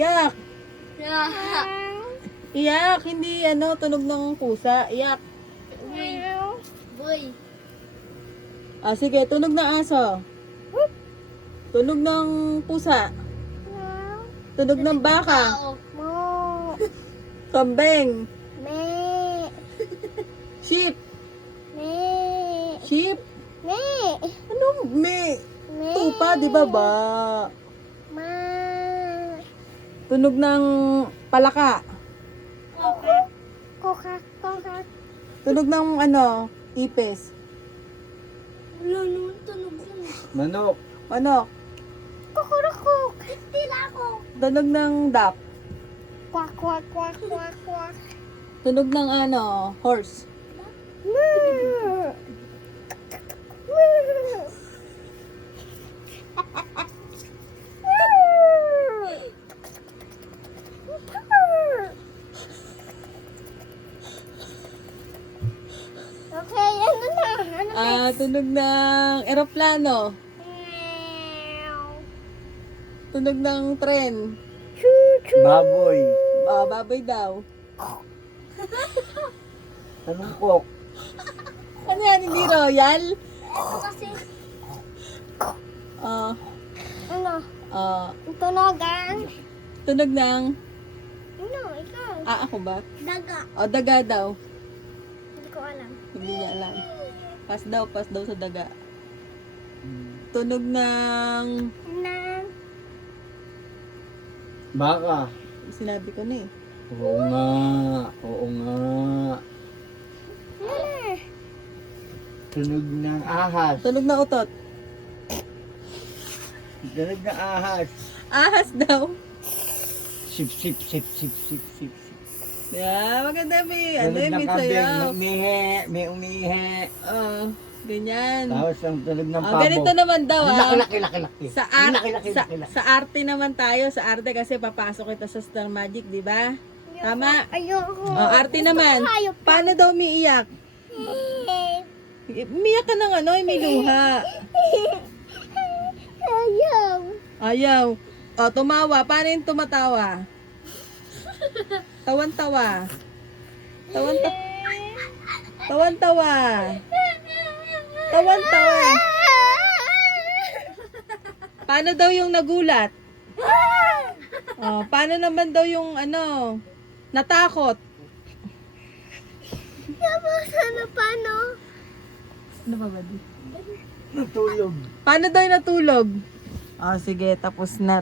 Iyak. Iyak, hindi ano, tunog ng pusa. Iyak. Boy. Ah, sige, tunog ng aso. Tunog ng pusa. Tunog ng baka. Mo. Kambing. Me. Sheep. Me. Sheep. Me. Ano? May. Me. Tupa, di ba ba? Ma. Tunog ng palaka. Koka. Koka. Tunog ng ano, ipis. Wala naman tunog yun. Manok. Manok. Kukurukuk. Tila ako. Tunog ng duck. Kwak, kwak, kwak, kwak, kwak. Tunog ng ano, horse. Moo. Okay, ano na? Ano na? Ah, tunog ng eroplano. Tunog ng tren. Baboy. Ah, baboy daw. Anong kok? Ano yan, hindi royal? Ito kasi, Ah, ano? ah, Tunogan. tunog ng, Ano, ikaw? ako ba? Daga. O, daga daw. Hindi ko alam. Hindi niya alam. Pas daw sa daga. Tunog ng, Nang. Baka. sinabi ko na eh. Oo nga. Oo nga. Tunog ng ahas. Tunog ng utot. Tunog ng ahas. Ahas daw. Sip, sip, sip, sip, sip, sip. Yeah, maganda may, ano Tunog yung ng may kambing. sayaw. May umihi. Oh, ganyan. Tapos ang tunog ng Oh, pabo. ganito naman daw Ang ah. laki-laki-laki. Sa sa arte naman tayo, sa arte kasi papasok kita sa Star Magic, di ba? Tama. Ayoko. Oh, arte naman. Hayop. Paano daw umiiyak? Umiyak ka ng ano, may luha. Ayaw. Ayaw. O, tumawa. Paano yung tumatawa? Tawan-tawa. Tawan-tawa. Tawan-tawa. Paano daw yung nagulat? Oh, paano naman daw yung ano, natakot? Ano, paano? Ano ba ba? Natulog. Paano daw yung natulog? Ah, sige, tapos na.